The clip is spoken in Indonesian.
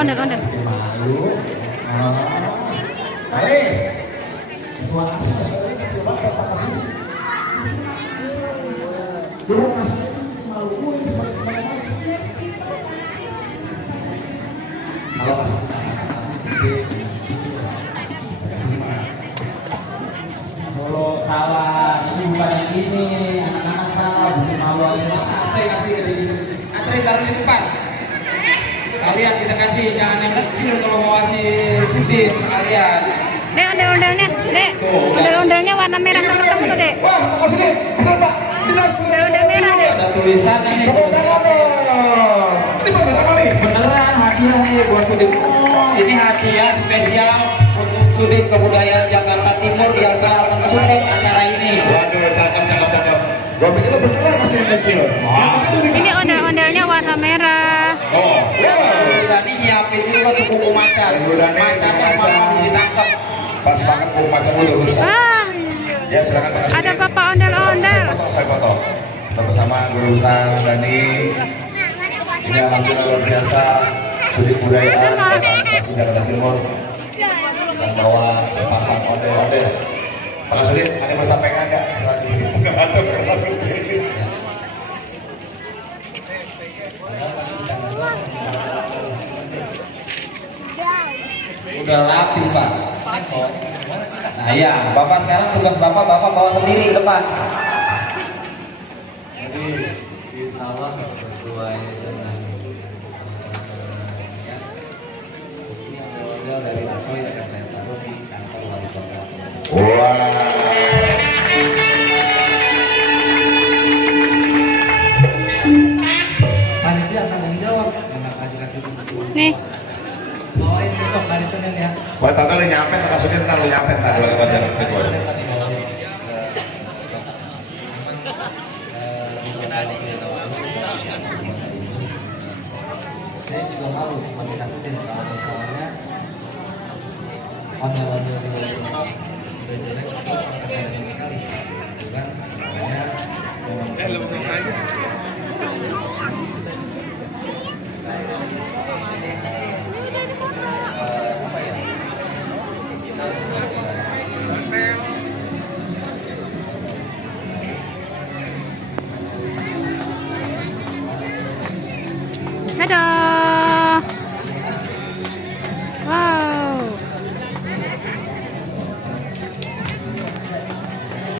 ondel-ondel. Malu. Ale. Ketua ASIS coba Bapak kasih. Dulu masih Maluku ini kalau kalau salah ini bukan yang ini, anak-anak salah bukan malu aja. Saya kasih ke gitu. Antri taruh di depan. Sekalian kita kasih, jangan yang kecil kalau mau kasih puding sekalian. Dek, ondel-ondelnya, Dek. Ondel-ondelnya warna merah sama kamu tuh, Dek. wah, makasih nih. Benar, Pak. Ondel-ondel merah, Dek. Ada tulisannya nih. Tepuk tangan dong. Ini beneran kali. Beneran hadiah nih buat Sudin. Oh, ini hadiah spesial untuk Sudin Kebudayaan Jakarta Timur yang telah mensupport acara ini. Waduh, cakep. Gua pikir lu beneran kasih yang kecil. Ini ondel-ondelnya warna merah. Oh, udah nih nyiapin juga tuh buku macan. Macannya semalam ditangkap. Pas banget buku macan udah rusak. Ah, Ya silakan Pak. ada Bapak ondel-ondel. Saya foto. Kita bersama Guru Sang Dani. Ini alhamdulillah luar biasa. Sudin Kebudayaan Provinsi Jakarta Timur dan bawa sepasang ondel-ondel. Pak Sudin, ada yang mau sampaikan nggak setelah ini? Udah rapi Pak. Nah ya, Bapak sekarang tugas Bapak bawa sendiri ke depan. Jadi insya Allah sesuai dengan ini ondel-ondel dari ASO yang akan saya taruh di kantor wali kota. Wah. Panitia tanggung jawab menangani kasih Nih. bawain besok hari Senin ya. Wah, tadi udah nyampe, Pak Sudin udah nyampe tadi wali kota Hari Bogor. Senin tadi bawain. Saya juga malu sebagai Kasudin kalau misalnya ondel-ondel di wali kota udah jelek itu tidak ada sama sekali. Bukan, makanya memang Dadah.